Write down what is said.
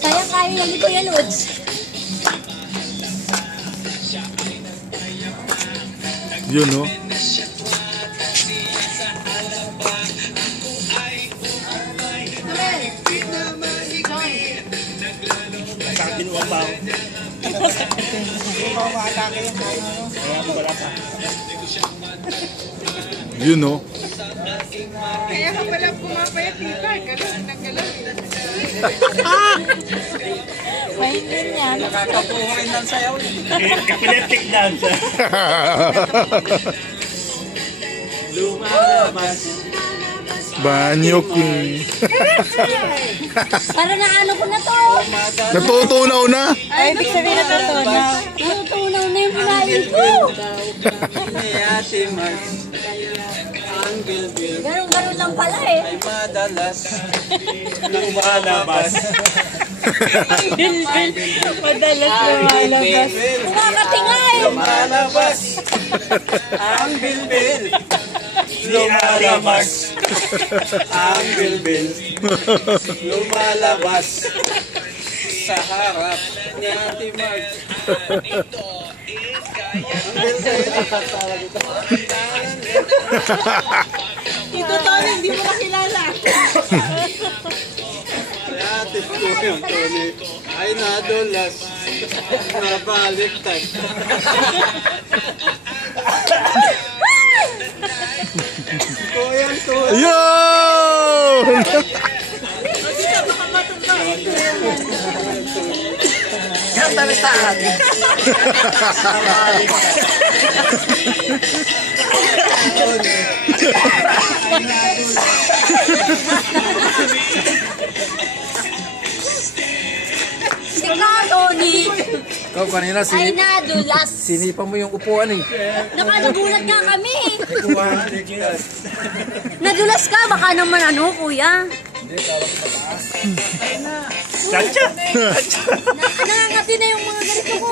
Kaya yan ito yan, Lods. Yun, no? Kinuha pa ako. Yun, no? Kaya ka pala pumapayat dito. Galaw ng galaw. Mahingin yan. Nakakapuha rin ng sayaw. Epileptic dance. Lumalabas. Banyo queen. Para na ano ko na to. Natutunaw na. Ay, ibig sabihin natutunaw. Natutunaw na yung pinain ko. Ang bilbil Ganun-ganun lang pala eh. ay madalas lumalabas. Ang bilbil. Madalas lumalabas. Kumakatingay. Lumalabas. Ang bilbil lumalabas. Ang bilbil lumalabas sa harap ni Ate Marg. Ito Tony, hindi mo makilala. Si Ate Kuyang Tony ay nadulas, nabaliktad. Kuyang Tony. Yun! Yan talitaan. Ikaw, Tony. Ikaw kanina Ay nadulas. sinipa mo yung upuan eh. Nakadugulat nga kami. Nadulas ka, baka naman ano, kuya. Chacha! Nangangati na yung mga ganito ko.